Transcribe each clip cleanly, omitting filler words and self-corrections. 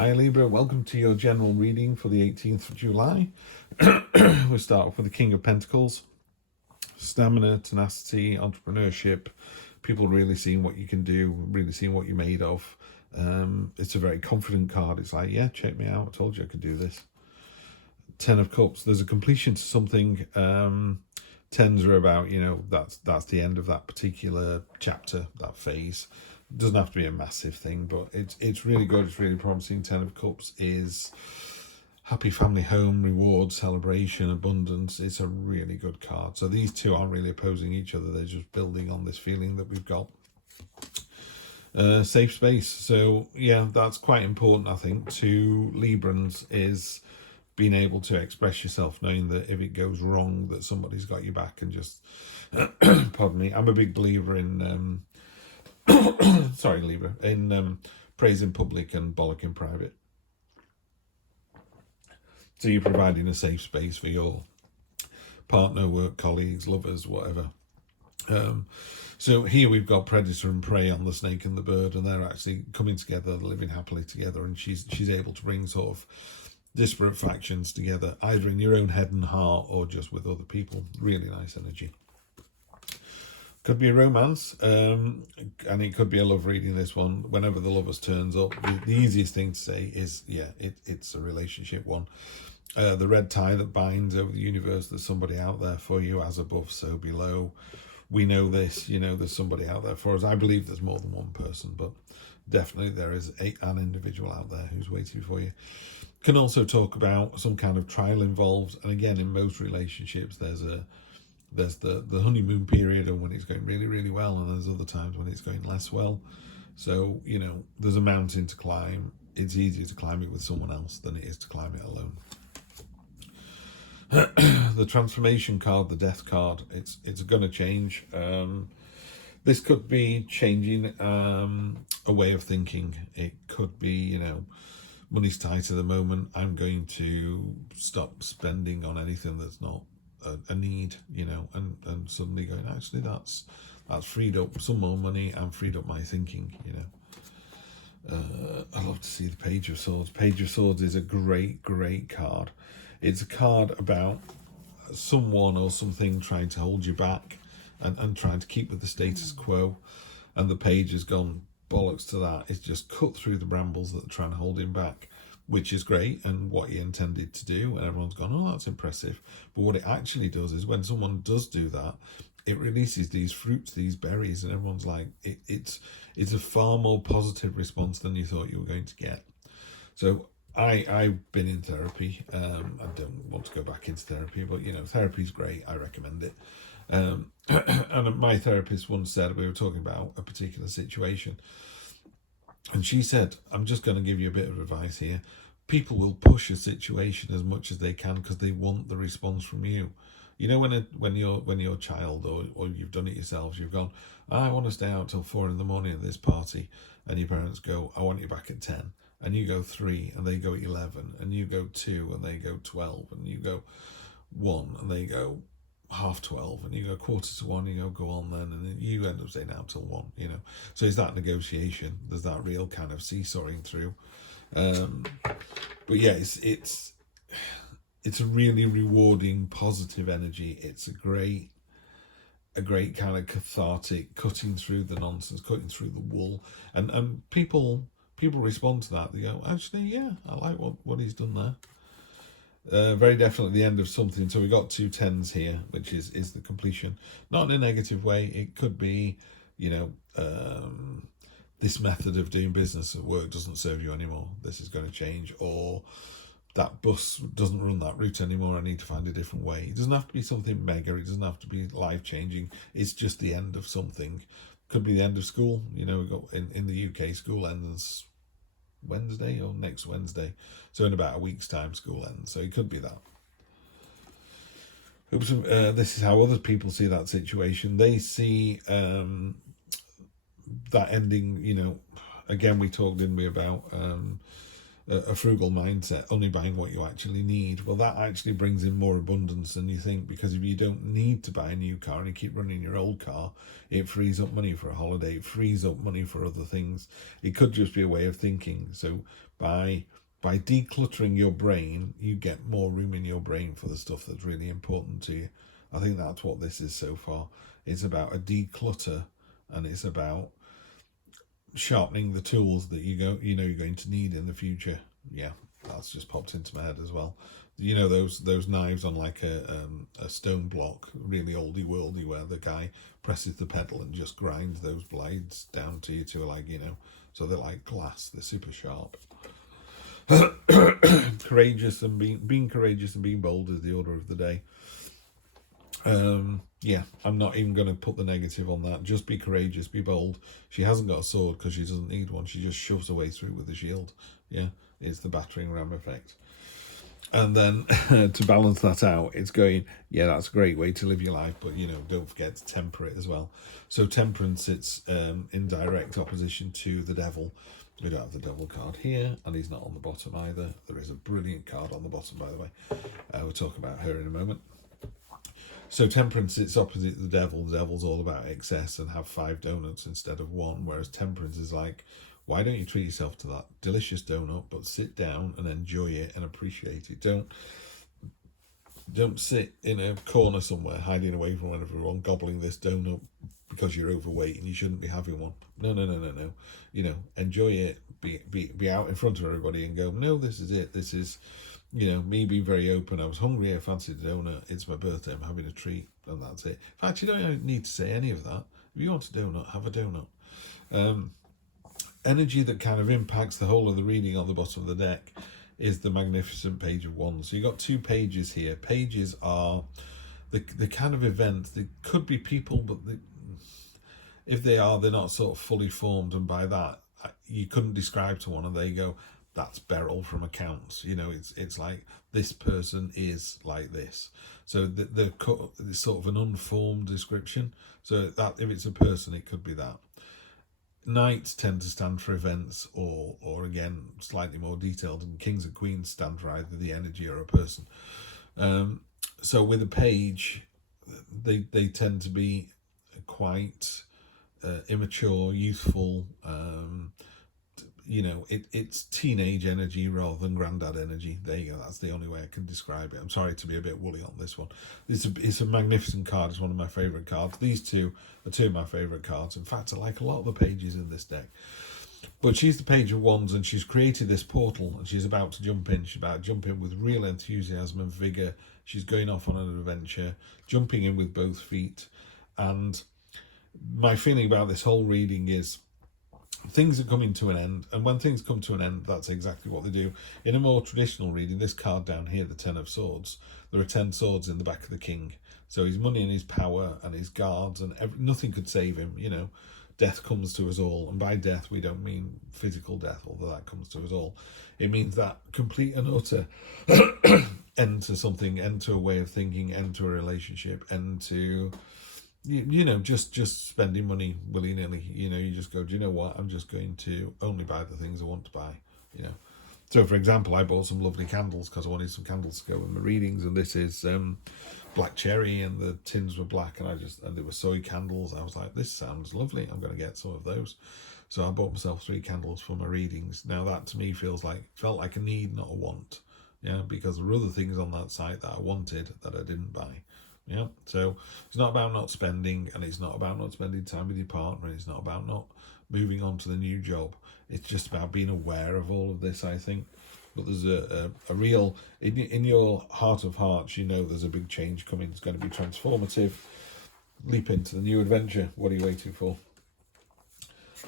Hi Libra, welcome to your general reading for the 18th of July. We'll start off with the King of Pentacles. Stamina, tenacity, entrepreneurship, people really seeing what you can do, really seeing what you're made of. It's a very confident card. It's like, yeah, check me out, I told you I could do this. Ten of Cups, there's a completion to something. Tens are about, that's the end of that particular chapter, that phase. It doesn't have to be a massive thing, but it's really good, it's really promising. Ten of Cups is happy family home, reward, celebration, abundance. It's a really good card. So these two aren't really opposing each other, they're just building on this feeling that we've got. Safe space. So yeah, that's quite important, I think, to Librans, is being able to express yourself, knowing that if it goes wrong, that somebody's got your back. And just pardon me, I'm a big believer in sorry Libra, in praise in public and bollock in private. So you're providing a safe space for your partner, work colleagues, lovers, whatever. So here we've got predator and prey on the snake and the bird, and they're actually coming together, living happily together, and she's able to bring sort of disparate factions together, either in your own head and heart or just with other people. Really nice energy. Could be a romance, and it could be a love reading, this one. Whenever the lovers turns up, the easiest thing to say is, yeah, it's a relationship one. The red tie that binds over the universe, there's somebody out there for you, as above, so below. We know this, there's somebody out there for us. I believe there's more than one person, but definitely there is an individual out there who's waiting for you. Can also talk about some kind of trial involved, and again, in most relationships there's the honeymoon period, and when it's going really, really well, and there's other times when it's going less well. So there's a mountain to climb. It's easier to climb it with someone else than it is to climb it alone. The transformation card, the death card, it's going to change. This could be changing a way of thinking. It could be, money's tight at the moment, I'm going to stop spending on anything that's not a need, and suddenly going, actually that's freed up some more money and freed up my thinking. I love to see the Page of Swords. Page of Swords is a great card. It's a card about someone or something trying to hold you back and trying to keep with the status quo, and the page has gone bollocks to that. It's just cut through the brambles that are trying to hold him back, which is great and what he intended to do, and everyone's gone, oh, that's impressive. But what it actually does is, when someone does do that, it releases these fruits, these berries, and everyone's like, it's a far more positive response than you thought you were going to get. So I've been in therapy. I don't want to go back into therapy, but therapy's great. I recommend it. And my therapist once said, we were talking about a particular situation, and she said, I'm just going to give you a bit of advice here. People will push a situation as much as they can because they want the response from you. When you're a child, or you've done it yourselves, you've gone, I want to stay out till 4 a.m. at this party, and your parents go, I want you back at 10. And you go 3, and they go 11, and you go 2, and they go 12, and you go 1, and they go 12:30, and you go 1:45, and you go on then, and then you end up staying out till 1. So it's that negotiation. There's that real kind of seesawing through. But yeah, it's a really rewarding, positive energy. It's a great kind of cathartic, cutting through the nonsense, cutting through the wool, and people respond to that. They go, actually, yeah, I like what he's done there. Very definitely the end of something. So we got 2 10s here, which is the completion. Not in a negative way. It could be, this method of doing business at work doesn't serve you anymore. This is going to change. Or that bus doesn't run that route anymore. I need to find a different way. It doesn't have to be something mega. It doesn't have to be life-changing. It's just the end of something. Could be the end of school. We got in the UK, school ends Wednesday or next Wednesday, so in about a week's time school ends, so it could be that. This is how other people see that situation. They see that ending, again, we talked, didn't we, about a frugal mindset, only buying what you actually need, well, that actually brings in more abundance than you think, because if you don't need to buy a new car and you keep running your old car, it frees up money for a holiday, it frees up money for other things. It could just be a way of thinking. So by decluttering your brain, you get more room in your brain for the stuff that's really important to you. I think that's what this is so far. It's about a declutter, and it's about sharpening the tools that you're going to need in the future. Yeah, that's just popped into my head as well. You know, those knives on like a stone block, really oldie worldy, where the guy presses the pedal and just grinds those blades down to you to, like, you know, so they're like glass, they're super sharp. Courageous and being courageous and being bold is the order of the day. Yeah, I'm not even going to put the negative on that. Just be courageous, be bold. She hasn't got a sword because she doesn't need one. She just shoves her way through with a shield. Yeah, it's the battering ram effect. And then to balance that out, it's going, yeah, that's a great way to live your life, but, you know, don't forget to temper it as well. So temperance, it's in direct opposition to the devil. We don't have the devil card here, and he's not on the bottom either. There is a brilliant card on the bottom, by the way. We'll talk about her in a moment. So temperance, it's opposite the devil. The devil's all about excess and have 5 donuts instead of 1, whereas temperance is like, why don't you treat yourself to that delicious donut, but sit down and enjoy it and appreciate it. Don't sit in a corner somewhere, hiding away from everyone, gobbling this donut because you're overweight and you shouldn't be having one. No. You know, enjoy it. Be out in front of everybody and go, no, this is it. This is, you know, me being very open. I was hungry, I fancied a donut, it's my birthday, I'm having a treat, and that's it. In fact, you don't need to say any of that. If you want a donut, have a donut. Energy that kind of impacts the whole of the reading on the bottom of the deck is the magnificent Page of Wands. So you've got 2 pages here. Pages are the kind of events. They could be people, but if they are, they're not sort of fully formed, and by that, you couldn't describe to one and they go, that's Beryl from accounts. You know, it's like, this person is like this. So it's sort of an unformed description. So that if it's a person, it could be that. Knights tend to stand for events, or again, slightly more detailed, and kings and queens stand for either the energy or a person. So with a page, they tend to be quite immature, youthful. You know, it's teenage energy rather than granddad energy. There you go. That's the only way I can describe it. I'm sorry to be a bit woolly on this one. It's a magnificent card. It's one of my favourite cards. These 2 are 2 of my favourite cards. In fact, I like a lot of the pages in this deck. But she's the Page of Wands, and she's created this portal, and she's about to jump in. She's about to jump in with real enthusiasm and vigour. She's going off on an adventure, jumping in with both feet. And my feeling about this whole reading is, things are coming to an end, and when things come to an end, that's exactly what they do. In a more traditional reading, this card down here, the 10 of Swords, there are 10 swords in the back of the king. So his money and his power and his guards, and nothing could save him. You know, death comes to us all, and by death we don't mean physical death, although that comes to us all. It means that complete and utter end to something, end to a way of thinking, end to a relationship, end to, you know, just spending money willy-nilly. You know, you just go, do you know what, I'm just going to only buy the things I want to buy, you know. So for example, I bought some lovely candles because I wanted some candles to go in my readings, and this is black cherry, and the tins were black, and they were soy candles. I was like, this sounds lovely, I'm going to get some of those. So I bought myself 3 candles for my readings. Now that to me felt like a need, not a want. Yeah, because there were other things on that site that I wanted that I didn't buy. Yeah, so it's not about not spending, and it's not about not spending time with your partner, and it's not about not moving on to the new job. It's just about being aware of all of this, I think. But there's a real, in your heart of hearts, you know there's a big change coming. It's going to be transformative. Leap into the new adventure. What are you waiting for?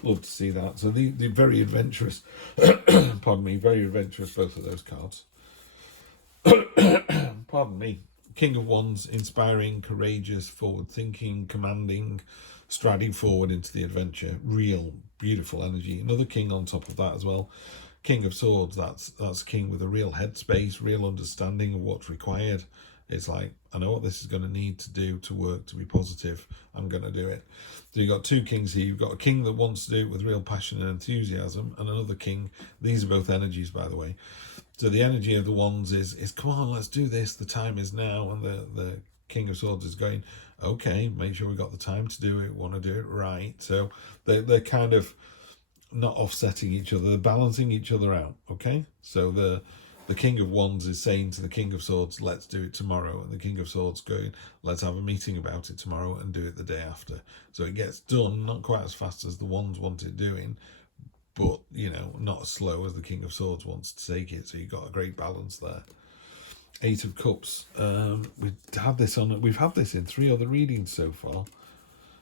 Love to see that. So the very adventurous, pardon me, very adventurous, both of those cards. Pardon me. King of Wands, inspiring, courageous, forward-thinking, commanding, striding forward into the adventure. Real, beautiful energy. Another king on top of that as well. King of Swords, that's a king with a real headspace, real understanding of what's required. It's like, I know what this is going to need to do to work, to be positive. I'm going to do it. So you've got two kings here. You've got a king that wants to do it with real passion and enthusiasm, and another king. These are both energies, by the way. So the energy of the wands is come on, let's do this. The time is now. And the King of Swords is going, okay, make sure we've got the time to do it. Want to do it right. So they're kind of not offsetting each other. They're balancing each other out. Okay. So the King of Wands is saying to the King of Swords, let's do it tomorrow. And the King of Swords going, let's have a meeting about it tomorrow and do it the day after. So it gets done, not quite as fast as the Wands want it doing, but, you know, not as slow as the King of Swords wants to take it. So you've got a great balance there. Eight of Cups. We've had this in 3 other readings so far.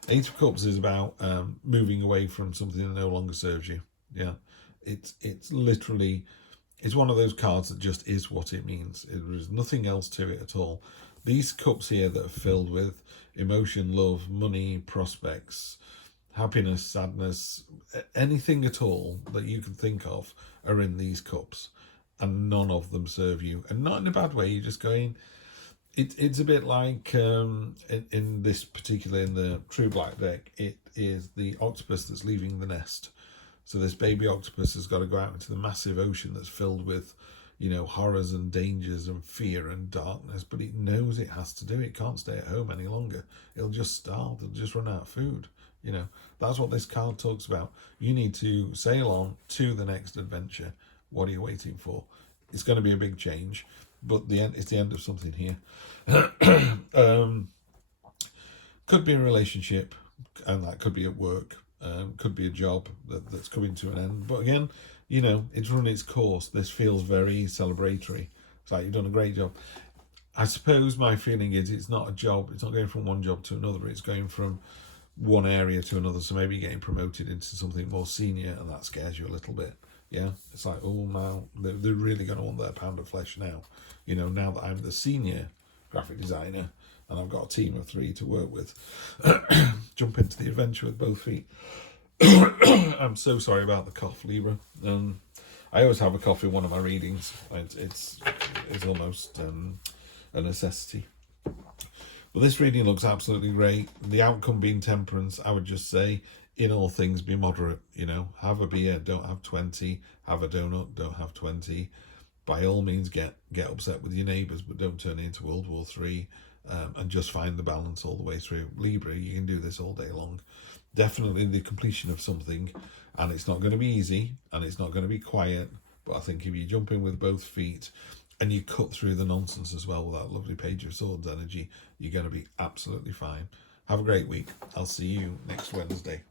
Eight of Cups is about moving away from something that no longer serves you. Yeah, it's literally, it's one of those cards that just is what it means. There's nothing else to it at all. These cups here that are filled with emotion, love, money, prospects, happiness, sadness, anything at all that you can think of are in these cups, and none of them serve you, and not in a bad way. You're just going, it's a bit like in this particular, in the True Black deck, it is the octopus that's leaving the nest. So this baby octopus has got to go out into the massive ocean that's filled with, you know, horrors and dangers and fear and darkness, but it knows it has to do it. It can't stay at home any longer. It'll just starve. It'll just run out of food. You know, that's what this card talks about. You need to sail on to the next adventure. What are you waiting for? It's going to be a big change, but it's the end of something here. Could be a relationship, and that could be at work. Could be a job that's coming to an end. But again, you know, it's run its course. This feels very celebratory. It's like, you've done a great job. I suppose my feeling is it's not a job. It's not going from one job to another. It's going from one area to another. So maybe getting promoted into something more senior, and that scares you a little bit. Yeah, it's like, oh, now they're really going to want their pound of flesh now. You know, now that I'm the senior graphic designer and I've got a team of 3 to work with, jump into the adventure with both feet. I'm so sorry about the cough, Libra. I always have a cough in one of my readings. It's almost a necessity. But this reading looks absolutely great. The outcome being temperance, I would just say, in all things, be moderate. You know, have a beer, don't have 20. Have a donut, don't have 20. By all means, get upset with your neighbours, but don't turn it into World War III. And just find the balance all the way through. Libra, you can do this all day long. Definitely the completion of something, and it's not going to be easy, and it's not going to be quiet, but I think if you jump in with both feet and you cut through the nonsense as well with that lovely Page of Swords energy, you're going to be absolutely fine. Have a great week. I'll see you next Wednesday.